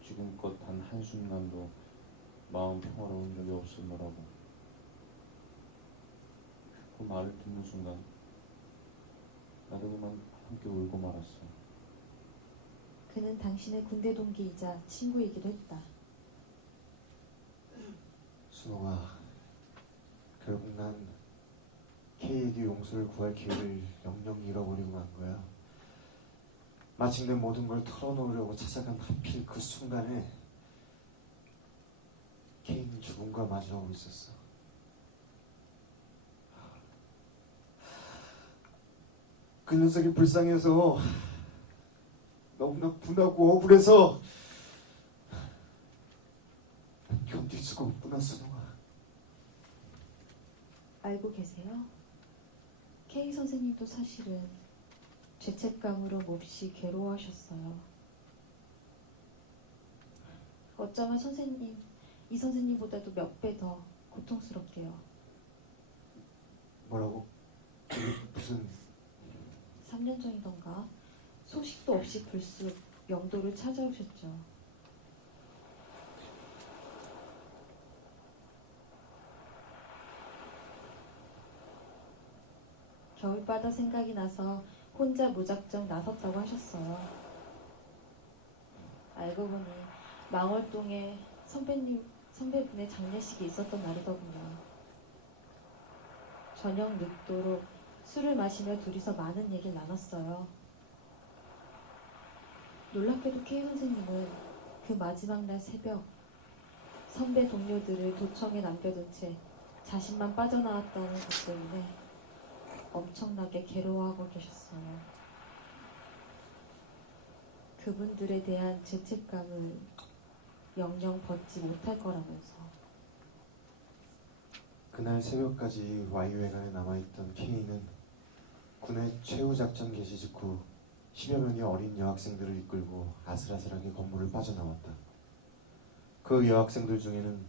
지금껏 단 한순간도 마음 평화로운 적이 없었노라고. 그 말을 듣는 순간 나도 그만 함께 울고 말았어. 그는 당신의 군대 동기이자 친구이기도 했다. 순호가 결국 난 K에게 용서를 구할 기회를 영영 잃어버리고 만 거야. 마침내 모든 걸 털어놓으려고 찾아간 하필 그 순간에 K는 죽음과 마주하고 있었어. 그 녀석이 불쌍해서 너무나 분하고 억울해서 견딜 수가 없구나, 순호가. 알고 계세요? K 선생님도 사실은 죄책감으로 몹시 괴로워하셨어요. 어쩌면 이 선생님보다도 몇 배 더 고통스럽게요. 뭐라고? 그게 무슨... 3년 전이던가 소식도 없이 불쑥 영도를 찾아오셨죠. 겨울바다 생각이 나서 혼자 무작정 나섰다고 하셨어요. 알고 보니 망월동에 선배분의 장례식이 있었던 날이더군요. 저녁 늦도록 술을 마시며 둘이서 많은 얘기를 나눴어요. 놀랍게도 K 선생님은 그 마지막 날 새벽 선배 동료들을 도청에 남겨둔 채 자신만 빠져나왔다는 것 때문에 엄청나게 괴로워하고 계셨어요. 그분들에 대한 죄책감을 영영 벗지 못할 거라면서. 그날 새벽까지 와이회관에 남아있던 K는 군의 최후작전 개시 직후 10여 명의 어린 여학생들을 이끌고 아슬아슬하게 건물을 빠져나왔다. 그 여학생들 중에는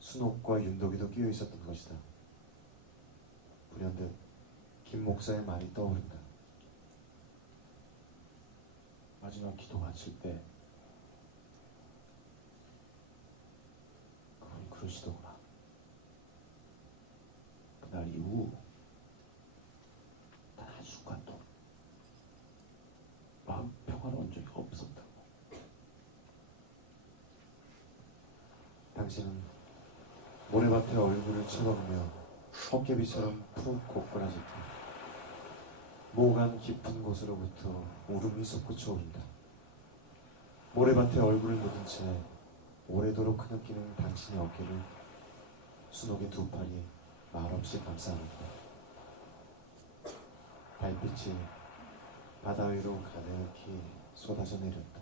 순옥과 윤덕이도 끼어 있었던 것이다. 불현듯 김 목사의 말이 떠오른다. 마지막 기도 마칠 때 그분이 그러시더구나. 그날 이후 단 한순간도 마음 평화로운 적이 없었다고. 당신은 모래밭에 얼굴을 쳐박으며 헛개비처럼 푹 고꾸라졌다. 모간 깊은 곳으로부터 울음이 솟구쳐 오른다. 모래밭에 얼굴을 묻은 채 오래도록 흐느끼는 당신의 어깨를 순옥의 두 팔이 말없이 감싸안았다. 달빛이 바다 위로 가득히 쏟아져 내렸다.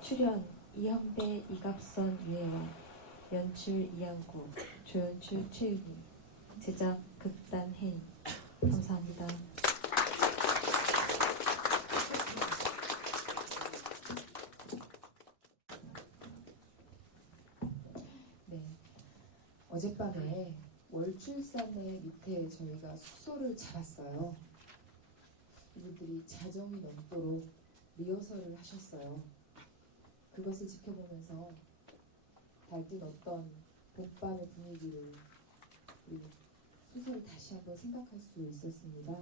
출연 이현배, 이갑선, 유혜원, 연출 이양구, 조연출 최윤희, 제작 극단 혜인. 감사합니다. 네, 어젯밤에 월출산의 밑에 저희가 숙소를 잡았어요. 이분들이 자정이 넘도록 리허설을 하셨어요. 그것을 지켜보면서 달빛 어떤 봄밤의 분위기를 우리 소설을 다시 한번 생각할 수 있었습니다.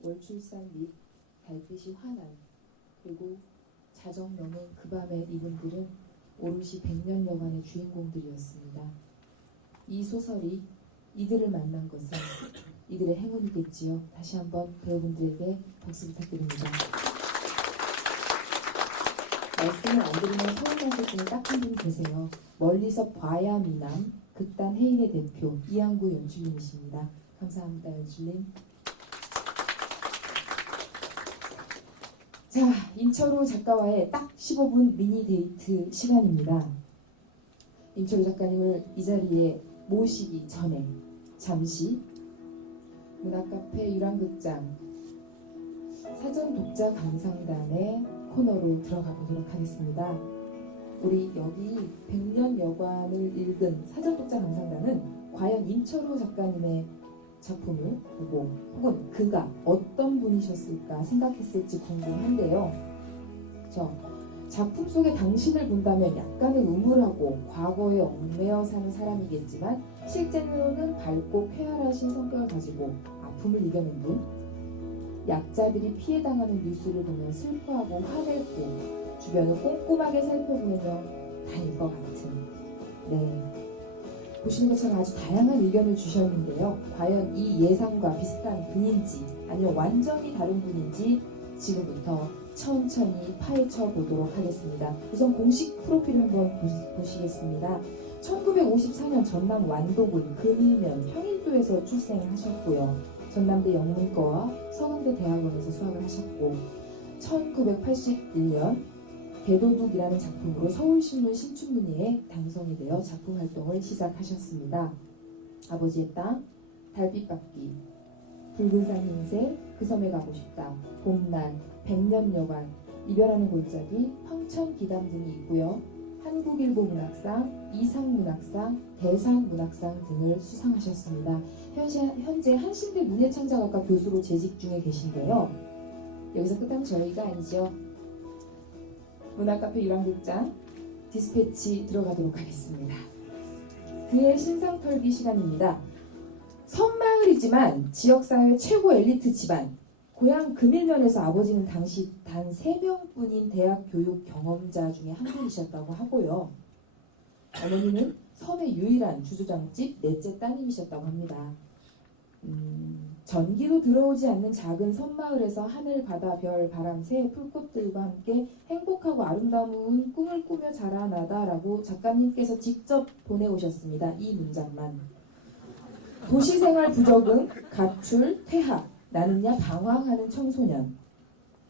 월출산 밑 달빛이 환한, 그리고 자정 넘은 그 밤에 이분들은 오롯이 백년여관의 주인공들이었습니다. 이 소설이 이들을 만난 것은 이들의 행운이겠지요. 다시 한번 배우분들에게 박수 부탁드립니다. 말씀을 안 드리면 서운하실 분이 딱 한 분 계세요. 멀리서 봐야 미남, 극단 혜인의 대표 이양구 연출님이십니다. 감사합니다, 연출님. 자, 임철우 작가와의 딱 15분 미니 데이트 시간입니다. 임철우 작가님을 이 자리에 모시기 전에 잠시 문학카페 유랑극장 사전 독자 감상단의 코너로 들어가 보도록 하겠습니다. 우리 여기 백년여관을 읽은 사전 독자 감상단은 과연 임철우 작가님의 작품을 보고 혹은 그가 어떤 분이셨을까 생각했을지 궁금한데요. 저 작품 속에 당신을 본다면 약간은 우물하고 과거에 얽매여 사는 사람이겠지만 실제로는 밝고 쾌활하신 성격을 가지고 아픔을 이겨낸 분, 약자들이 피해당하는 뉴스를 보며 슬퍼하고 화내고 주변을 꼼꼼하게 살펴보며 다닐 것 같은, 보시는 것처럼 아주 다양한 의견을 주셨는데요. 과연 이 예상과 비슷한 분인지 아니면 완전히 다른 분인지 지금부터 천천히 파헤쳐 보도록 하겠습니다. 우선 공식 프로필을 한번 보시겠습니다. 1954년 전남 완도군 금일면 평일도에서 출생하셨고요. 전남대 영문과와 서강대 대학원에서 수학을 하셨고 1981년 개도둑이라는 작품으로 서울신문 신춘문예에 당선이 되어 작품 활동을 시작하셨습니다. 아버지의 땅, 달빛받기, 붉은산 흰색, 그 섬에 가고 싶다, 봄날, 백년여관, 이별하는 골짜기, 황천기담 등이 있고요. 한국일보 문학상, 이상문학상, 대상문학상 등을 수상하셨습니다. 현재 한신대 문예창작학과 교수로 재직 중에 계신데요. 여기서 끝하면 저희가 아니죠. 문화카페 유랑극장 디스패치 들어가도록 하겠습니다. 그의 신상 털기 시간입니다. 섬마을이지만 지역사회 최고 엘리트 집안, 고향 금일면에서 아버지는 당시 단 3명뿐인 대학 교육 경험자 중에 한 분이셨다고 하고요. 어머니는 섬의 유일한 주조장집 넷째 따님이셨다고 합니다. 전기도 들어오지 않는 작은 섬마을에서 하늘, 바다, 별, 바람, 새, 풀꽃들과 함께 행복하고 아름다운 꿈을 꾸며 자라나다라고 작가님께서 직접 보내오셨습니다. 이 문장만. 도시생활 부적응, 가출, 퇴학, 나는야 방황하는 청소년.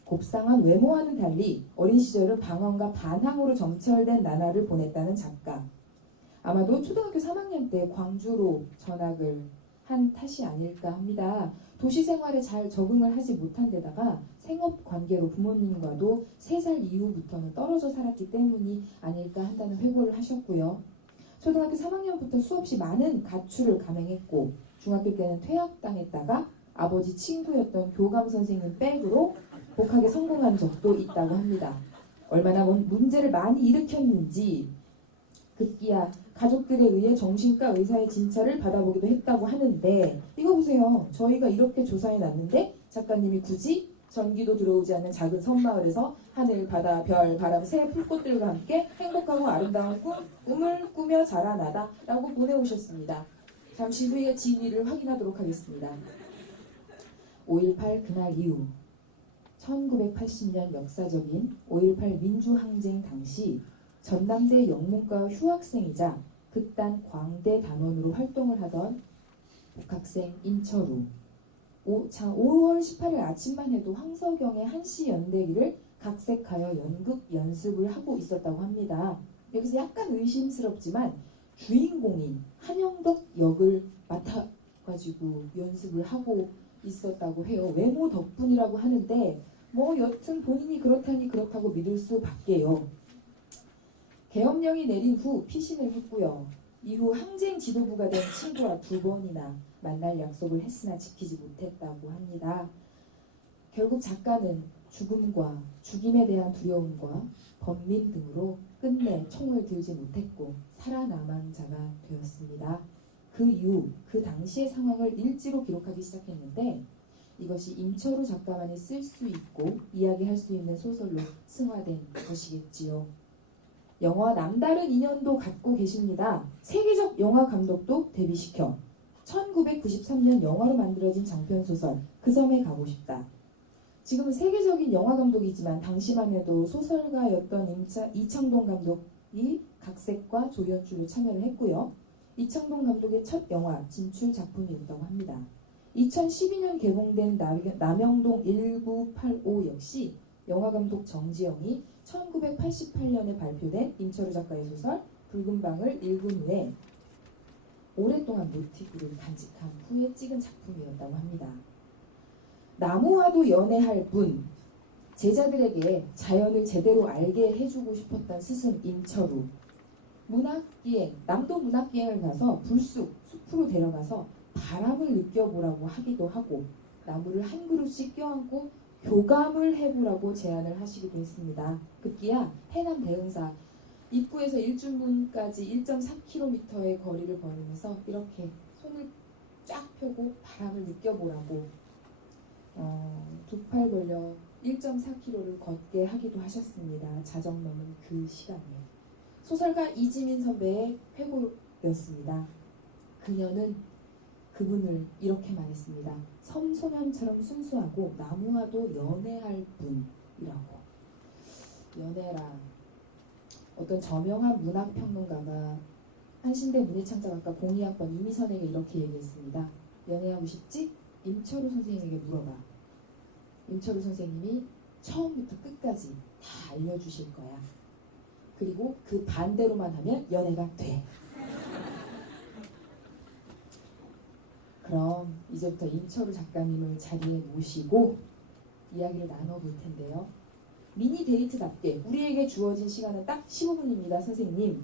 곱상한 외모와는 달리 어린 시절은 방황과 반항으로 점철된 나날을 보냈다는 작가. 아마도 초등학교 3학년 때 광주로 전학을 한 탓이 아닐까 합니다. 도시 생활에 잘 적응을 하지 못한 데다가 생업 관계로 부모님과도 3살 이후부터는 떨어져 살았기 때문이 아닐까 한다는 회고를 하셨고요. 초등학교 3학년부터 수없이 많은 가출을 감행했고 중학교 때는 퇴학당했다가 아버지 친구였던 교감 선생님 백으로 복학에 성공한 적도 있다고 합니다. 얼마나 문제를 많이 일으켰는지 급기야 가족들에 의해 정신과 의사의 진찰을 받아보기도 했다고 하는데 이거 보세요. 저희가 이렇게 조사해놨는데 작가님이 굳이 전기도 들어오지 않는 작은 섬마을에서 하늘, 바다, 별, 바람, 새, 풀꽃들과 함께 행복하고 아름다운 꿈을 꾸며 자라나다 라고 보내오셨습니다. 잠시 후에 진위를 확인하도록 하겠습니다. 5.18 그날 이후 1980년 역사적인 5.18 민주항쟁 당시 전남대 영문과 휴학생이자 극단 광대 단원으로 활동을 하던 복학생 임철우. 5월 18일 아침만 해도 황석영의 한시 연대기를 각색하여 연극 연습을 하고 있었다고 합니다. 여기서 약간 의심스럽지만 주인공인 한영덕 역을 맡아가지고 연습을 하고 있었다고 해요. 외모 덕분이라고 하는데 뭐 여튼 본인이 그렇다니 그렇다고 믿을 수밖에요. 계엄령이 내린 후 피신을 했고요. 이후 항쟁 지도부가 된 친구와 2번이나 만날 약속을 했으나 지키지 못했다고 합니다. 결국 작가는 죽음과 죽임에 대한 두려움과 번민 등으로 끝내 총을 들지 못했고 살아남은 자가 되었습니다. 그 이후 그 당시의 상황을 일지로 기록하기 시작했는데 이것이 임철우 작가만이 쓸 수 있고 이야기할 수 있는 소설로 승화된 것이겠지요. 영화 남다른 인연도 갖고 계십니다. 세계적 영화 감독도 데뷔시켜 1993년 영화로 만들어진 장편소설 그 섬에 가고 싶다. 지금은 세계적인 영화 감독이지만 당시만 해도 소설가였던 이창동 감독이 각색과 조연출로 참여를 했고요. 이창동 감독의 첫 영화 진출 작품이었다고 합니다. 2012년 개봉된 남영동 1985 역시 영화감독 정지영이 1988년에 발표된 임철우 작가의 소설 붉은 방을 읽은 후에 오랫동안 모티브를 간직한 후에 찍은 작품이었다고 합니다. 나무와도 연애할 분, 제자들에게 자연을 제대로 알게 해주고 싶었던 스승 임철우. 문학기행, 남도 문학기행을 가서 불쑥 숲으로 데려가서 바람을 느껴보라고 하기도 하고 나무를 한 그루씩 껴안고 교감을 해보라고 제안을 하시기도 했습니다. 급기야 해남 대흥사 입구에서 일준문까지 1.3km의 거리를 걸으면서 이렇게 손을 쫙 펴고 바람을 느껴보라고 2팔 벌려 1.4km를 걷게 하기도 하셨습니다. 자정 넘은 그 시간에. 소설가 이지민 선배의 회고였습니다. 그녀는 그분을 이렇게 말했습니다. 섬소년처럼 순수하고 나무와도 연애할 분이라고. 연애라. 어떤 저명한 문학평론가가 한신대 문예창작학과 공이학번 이미선에게 이렇게 얘기했습니다. 연애하고 싶지? 임철우 선생님에게 물어봐. 임철우 선생님이 처음부터 끝까지 다 알려주실 거야. 그리고 그 반대로만 하면 연애가 돼. 그럼 이제부터 임철우 작가님을 자리에 모시고 이야기를 나눠볼 텐데요. 미니 데이트답게 우리에게 주어진 시간은 딱 15분입니다. 선생님.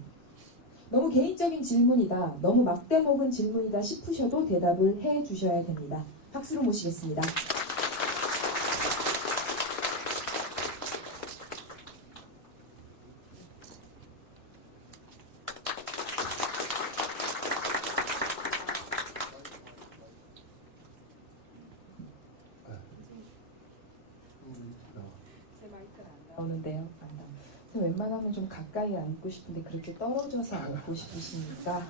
너무 개인적인 질문이다. 너무 막대먹은 질문이다 싶으셔도 대답을 해주셔야 됩니다. 박수로 모시겠습니다. 나오는데요. 웬만하면 좀 가까이 앉고 싶은데 그렇게 떨어져서 앉고 싶으십니까?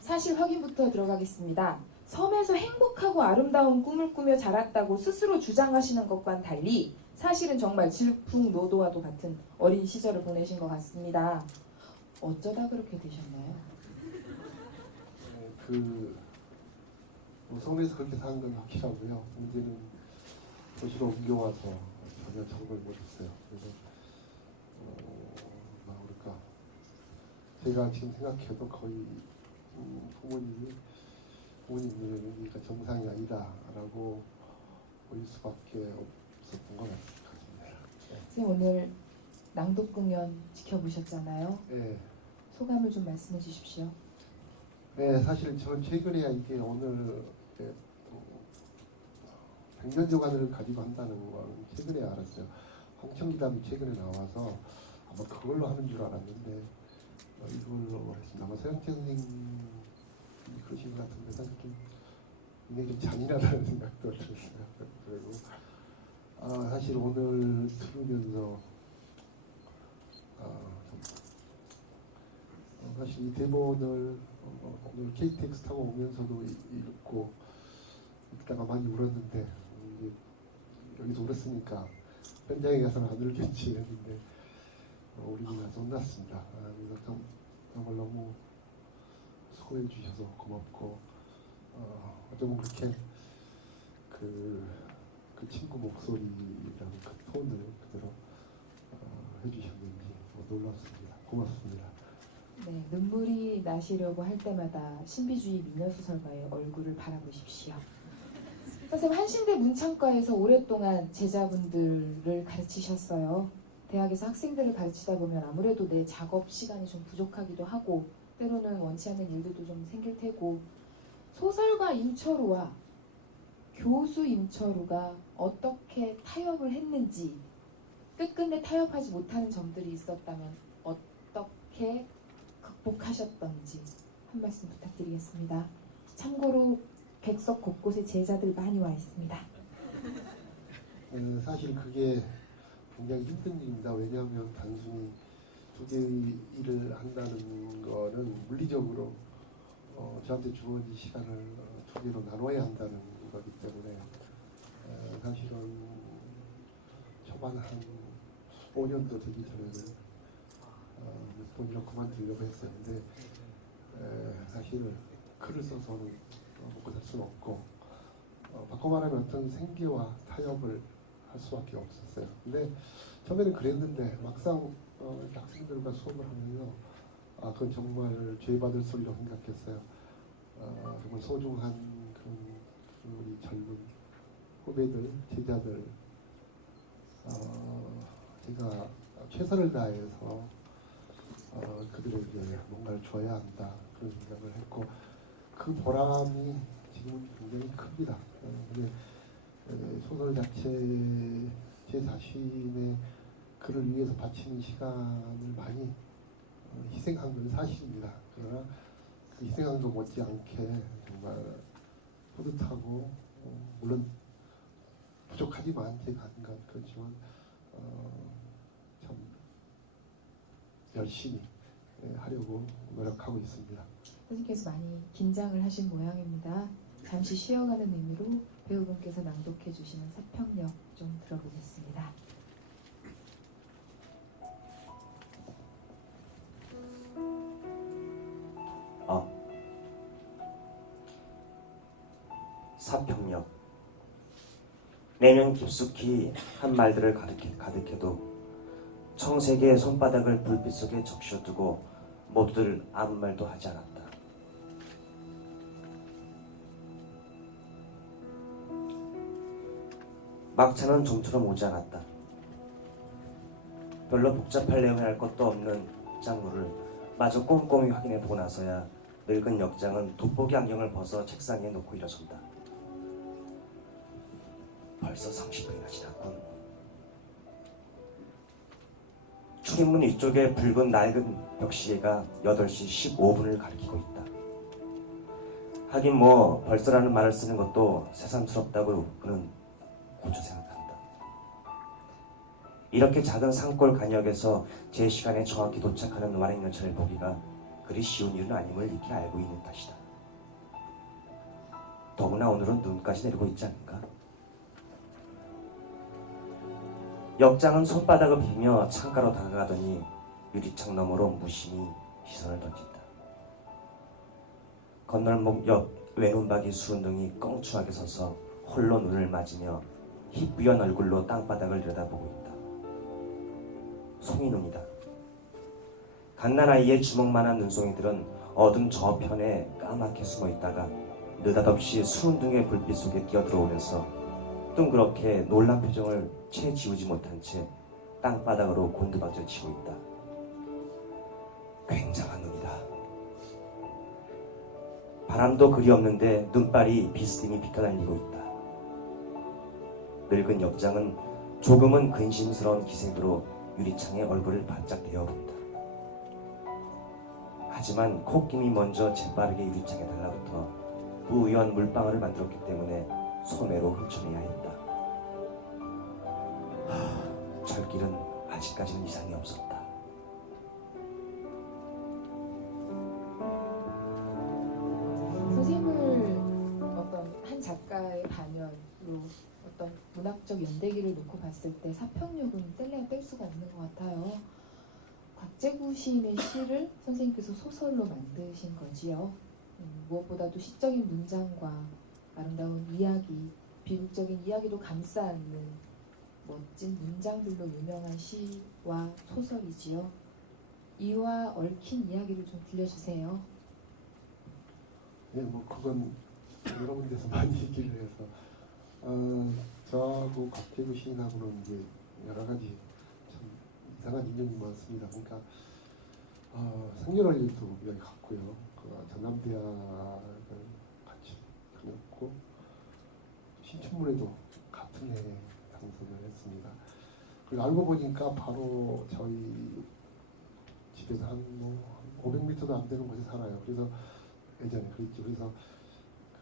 사실 확인부터 들어가겠습니다. 섬에서 행복하고 아름다운 꿈을 꾸며 자랐다고 스스로 주장하시는 것과는 달리 사실은 정말 질풍노도와도 같은 어린 시절을 보내신 것 같습니다. 어쩌다 그렇게 되셨나요? 뭐 섬에서 그렇게 사는 건 확실하고요. 문제는 도시로 옮겨와서 전혀 적응을 못했어요. 그래서 뭐랄까 제가 지금 생각해도 거의 부모님이 그러니까 정상이 아니다라고 보일 수밖에 없었던 것 같습니다. 선생님 오늘 낭독 공연 지켜보셨잖아요. 네. 소감을 좀 말씀해 주십시오. 네, 사실 저는 최근에야 이게 오늘 100년조간을 가지고 한다는 건 최근에 알았어요. 황청기담이 최근에 나와서 아마 그걸로 하는 줄 알았는데 이걸로 했습니다. 아마 서영태 선생님이 그러신 것 같은데 사실 좀 굉장히 좀 잔인하다는 생각도 들었어요. 그리고 사실 오늘 들으면서 사실 이 대본을 오늘 KTX 타고 오면서도 읽고 읽다가 많이 울었는데 이제 여기서 울었으니까 현장에 가서는 안 울겠지 했는데 울리고 나서 혼났습니다. 그래서 정말 너무 수고해 주셔서 고맙고 어쩌면 그렇게 그 친구 목소리라는 그 톤을 그대로 해주셨는지 놀랍습니다. 고맙습니다. 네, 눈물이 나시려고 할 때마다 신비주의 미녀소설가의 얼굴을 바라보십시오. 선생님 한신대 문창과에서 오랫동안 제자분들을 가르치셨어요. 대학에서 학생들을 가르치다 보면 아무래도 내 작업 시간이 좀 부족하기도 하고 때로는 원치 않는 일들도 좀 생길 테고 소설가 임철우와 교수 임철우가 어떻게 타협을 했는지 끝끝내 타협하지 못하는 점들이 있었다면 어떻게 극복하셨던지 한 말씀 부탁드리겠습니다. 참고로 객석 곳곳에 제자들 많이 와 있습니다. 사실 그게 굉장히 힘든 일입니다. 왜냐하면 단순히 두 개의 일을 한다는 거는 물리적으로 저한테 주어진 시간을 두 개로 나눠야 한다는 거기 때문에 사실은 초반 한 5년도 되기 전에는 몇 번이나 그만두려고 했었는데 사실 글을 써서는 먹고 살 수는 없고 바꿔 말하면 어떤 생계와 타협을 할 수밖에 없었어요. 근데 처음에는 그랬는데 막상 학생들과 수업을 하면서 그건 정말 죄받을 소리라고 생각했어요. 정말 소중한 그런 우리 젊은 후배들, 제자들 제가 최선을 다해서 그들에게 뭔가를 줘야 한다 그런 생각을 했고 그 보람이 지금은 굉장히 큽니다. 근데 소설 자체 제 자신의 글을 위해서 바치는 시간을 많이 희생한 건 사실입니다. 그러나 그 희생한 것 못지않게 정말 뿌듯하고 물론 부족하지만 제가 한 건 그렇지만 참 열심히 하려고 노력하고 있습니다. 선생님께서 많이 긴장을 하신 모양입니다. 잠시 쉬어가는 의미로 배우분께서 낭독해 주시는 사평력 좀 들어보겠습니다. 사평력. 내면 깊숙이 한 말들을 가득해도 청색의 손바닥을 불빛 속에 적셔두고 모두들 아무 말도 하지 않았다. 막차는 좀처럼 오지 않았다. 별로 복잡할 내용이 할 것도 없는 장물을 마저 꼼꼼히 확인해보고 나서야 늙은 역장은 돋보기 안경을 벗어 책상에 놓고 일어선다. 벌써 30분이나 지났군. 출입문 위쪽에 붉은 낡은 벽시계가 8시 15분을 가리키고 있다. 하긴 뭐 벌써라는 말을 쓰는 것도 새삼스럽다고 그는 고쳐 생각한다. 이렇게 작은 산골 간역에서 제 시간에 정확히 도착하는 완행열차를 보기가 그리 쉬운 일은 아님을 익히 알고 있는 탓이다. 더구나 오늘은 눈까지 내리고 있지 않는가? 역장은 손바닥을 비비며 창가로 다가가더니 유리창 너머로 무심히 시선을 던진다. 건널목 옆 외눈박이 수운등이 껑충하게 서서 홀로 눈을 맞으며 희뿌연 얼굴로 땅바닥을 들여다보고 있다. 송이눈이다. 갓난아이의 주먹만한 눈송이들은 어둠 저편에 까맣게 숨어있다가 느닷없이 수운등의 불빛 속에 뛰어들어오면서 둥그렇게 놀란 표정을 채 지우지 못한 채 땅바닥으로 곤두박질 치고 있다. 굉장한 눈이다. 바람도 그리 없는데 눈발이 비스듬히 비켜달리고 있다. 늙은 역장은 조금은 근심스러운 기색으로 유리창에 얼굴을 바짝 대어본다. 하지만 콧김이 먼저 재빠르게 유리창에 달라붙어 우연 물방울을 만들었기 때문에 소매로 훔쳐내야 했다. 철길은 아직까지는 이상이 없었다. 선생님을 어떤 한 작가의 반열로 어떤 문학적 연대기를 놓고 봤을 때 사평역은 뗄래야 뗄 수가 없는 것 같아요. 곽재구 시인의 시를 선생님께서 소설로 만드신 거지요. 무엇보다도 시적인 문장과 아름다운 이야기, 비극적인 이야기도 감싸 안는 멋진 문장들로 유명한 시와 소설이지요. 이와 얽힌 이야기를 좀 들려주세요. 네, 뭐 그건 여러 군데서 많이 얘기를 해서 저하고 곽재구 시인하고는 이제 여러 가지 참 이상한 인연이 많습니다. 그러니까 생년월일도 우리가 같고요. 그 전남대학을 같이 다녔고 신춘문예도 같은 해에 당선을 했습니다. 그리고 알고 보니까 바로 저희 집에서 한 500m도 안 되는 곳에 살아요. 그래서 예전에 그랬죠. 그래서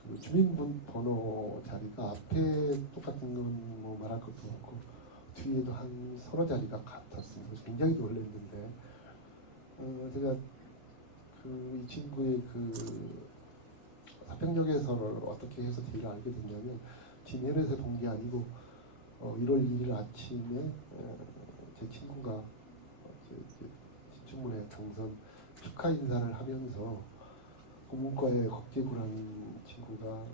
그 주민번호 자리가 앞에 똑같은 건 뭐 말할 것도 없고 뒤에도 한 서너 자리가 같았습니다. 그래서 굉장히 놀랐는데 제가 이 친구의 그 사평역에서를 어떻게 해서 제일 알게 됐냐면 진해에서 본 게 아니고 1월 2일 아침에 제 친구가 신춘문예 당선 축하 인사를 하면서 국문과의 곽재구라는 친구가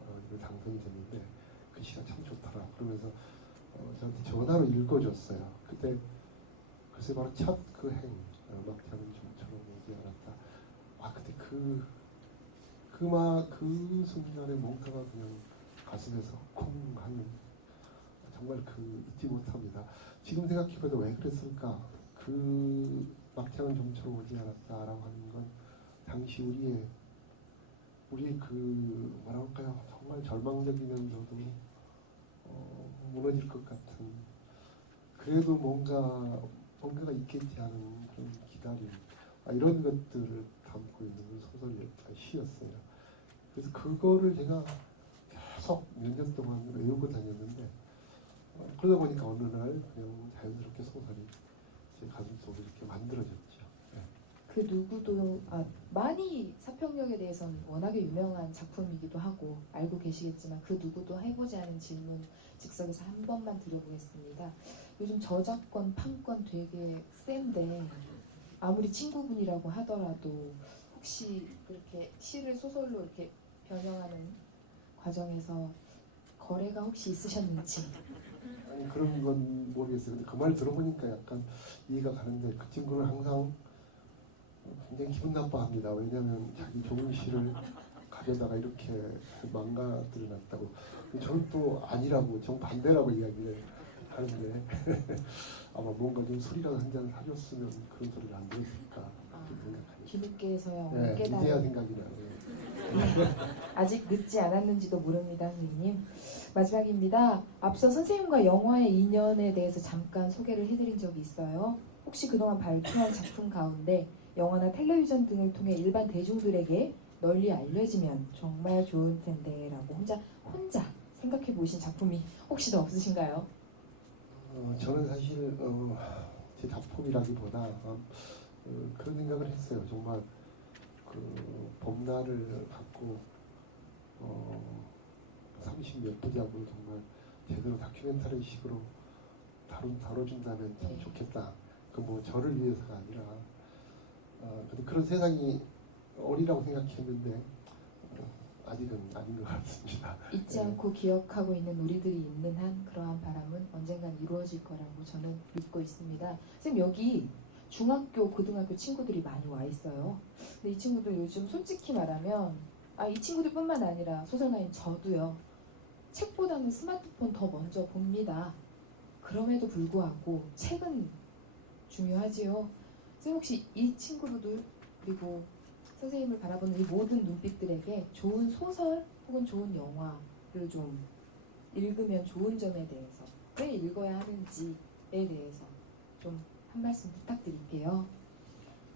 당선이 됐는데 그 시가 참 좋더라. 그러면서 저한테 전화로 읽어줬어요. 그때 글쎄 바로 첫 그 행 막장은 좀처럼 오지 않았다. 그때 그 순간에 뭔가가 그냥 가슴에서 쿵 하는 정말 잊지 못합니다. 지금 생각해봐도 왜 그랬을까? 그 막장은 좀처럼 오지 않았다라고 하는 건 당시 우리의 뭐라 할까요? 정말 절망적이면서도 무너질 것 같은 그래도 뭔가가 있겠지 하는 그런 기다림 이런 것들을 담고 있는 소설이 시였어요. 그래서 그거를 제가 계속 몇 년 동안 외우고 다녔는데 그러다 보니까 어느 날 그냥 자연스럽게 소설이 제 가슴속에 이렇게 만들어졌죠. 네. 그 누구도 많이 사평역에 대해서는 워낙에 유명한 작품이기도 하고 알고 계시겠지만 그 누구도 해보지 않은 질문 즉석에서 한 번만 드려보겠습니다. 요즘 저작권, 판권 되게 센데 아무리 친구분이라고 하더라도 혹시 그렇게 시를 소설로 이렇게 변형하는 과정에서 거래가 혹시 있으셨는지? 아니 그런 건 모르겠어요. 근데 그 말 들어보니까 약간 이해가 가는데 그 친구는 항상 굉장히 기분 나빠합니다. 왜냐하면 자기 좋은 시를 가져다가 이렇게 망가뜨려 놨다고. 저는 또 아니라고 정반대라고 이야기를 하는데 아마 뭔가 좀 술이라도 한 잔 사줬으면 그런 소리를 안 들었을까 생각합니다. 뒤늦게서야 네, 깨달은. 이제야 생각이 나요. 아직 늦지 않았는지도 모릅니다, 선생님. 마지막입니다. 앞서 선생님과 영화의 인연에 대해서 잠깐 소개를 해드린 적이 있어요. 혹시 그동안 발표한 작품 가운데 영화나 텔레비전 등을 통해 일반 대중들에게 널리 알려지면 정말 좋을 텐데 라고 혼자 생각해 보신 작품이 혹시 더 없으신가요? 저는 사실 제 작품이라기보다 그런 생각을 했어요. 정말 그 봄날을 갖고 30몇 분이하고 정말 제대로 다큐멘터리 식으로 다뤄준다면 참 좋겠다. 그 뭐 저를 위해서가 아니라 근데 그런 세상이 오리라고 생각했는데 아직은 아닌 것 같습니다. 잊지 않고 기억하고 있는 우리들이 있는 한 그러한 바람은 언젠간 이루어질 거라고 저는 믿고 있습니다. 선생님 여기 중학교, 고등학교 친구들이 많이 와 있어요. 근데 이 친구들 요즘 솔직히 말하면 이 친구들뿐만 아니라 소설가인 저도요. 책보다는 스마트폰 더 먼저 봅니다. 그럼에도 불구하고 책은 중요하지요. 선생님 혹시 이 친구들 그리고 선생님을 바라보는 이 모든 눈빛들에게 좋은 소설 혹은 좋은 영화를 좀 읽으면 좋은 점에 대해서 왜 읽어야 하는지에 대해서 좀 한 말씀 부탁드릴게요.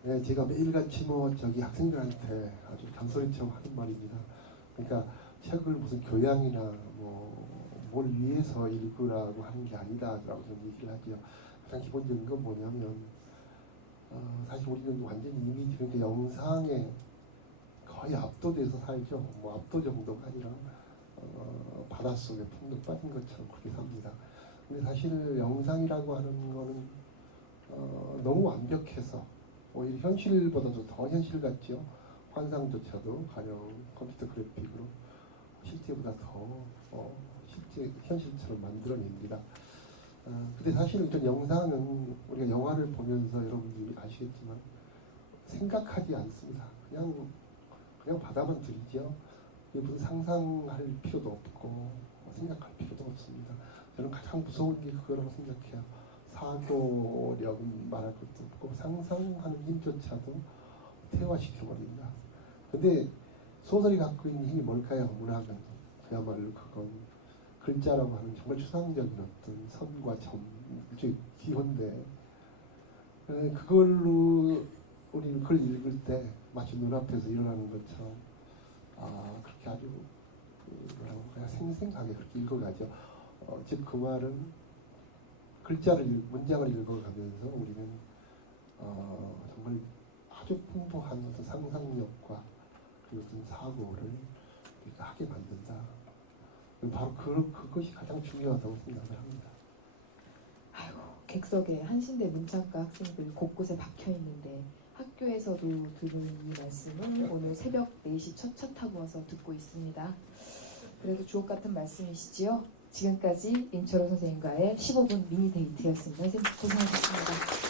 네, 제가 매일같이 저기 학생들한테 아주 잔소리처럼 하는 말입니다. 그러니까 책을 무슨 교양이나 뭘 위해서 읽으라고 하는 게 아니다라고 저는 얘기를 하죠. 가장 기본적인 건 뭐냐면 사실 우리는 완전히 이미지 그러니까 영상에 거의 압도돼서 살죠. 압도 정도가 아니라 바닷속에 푹 빠진 것처럼 그렇게 삽니다. 근데 사실 영상이라고 하는 거는 너무 완벽해서 오히려 현실보다도 더 현실 같죠. 환상조차도 가령 컴퓨터 그래픽으로 실제보다 더 실제 현실처럼 만들어냅니다. 근데 사실 일단 영상은 우리가 영화를 보면서 여러분들이 아시겠지만 생각하지 않습니다. 그냥 받아만 들이죠. 무슨 상상할 필요도 없고 생각할 필요도 없습니다. 저는 가장 무서운 게 그거라고 생각해요. 사고력은 말할 것도 없고 상상하는 힘조차도 퇴화시켜버린다. 근데 소설이 갖고 있는 힘이 뭘까요? 문학은 그야말로 그건 글자라고 하는 정말 추상적인 어떤 선과 점, 일종의 기호인데 그걸로 우리는 그걸 읽을 때 마치 눈앞에서 일어나는 것처럼 그렇게 아주 그냥 생생하게 그렇게 읽어가죠. 즉 그 말은 문장을 읽어가면서 우리는 정말 아주 풍부한 어떤 상상력과 그리고 어떤 사고를 하게 만든다. 바로 그것이 가장 중요하다고 생각을 합니다. 아이고, 객석에 한신대 문창과 학생들 곳곳에 박혀 있는데 학교에서도 들은 이 말씀을 오늘 새벽 4시 첫 타고 와서 듣고 있습니다. 그래도 주옥 같은 말씀이시지요? 지금까지 임철호 선생님과의 15분 미니 데이트였습니다. 선생님 고생하셨습니다.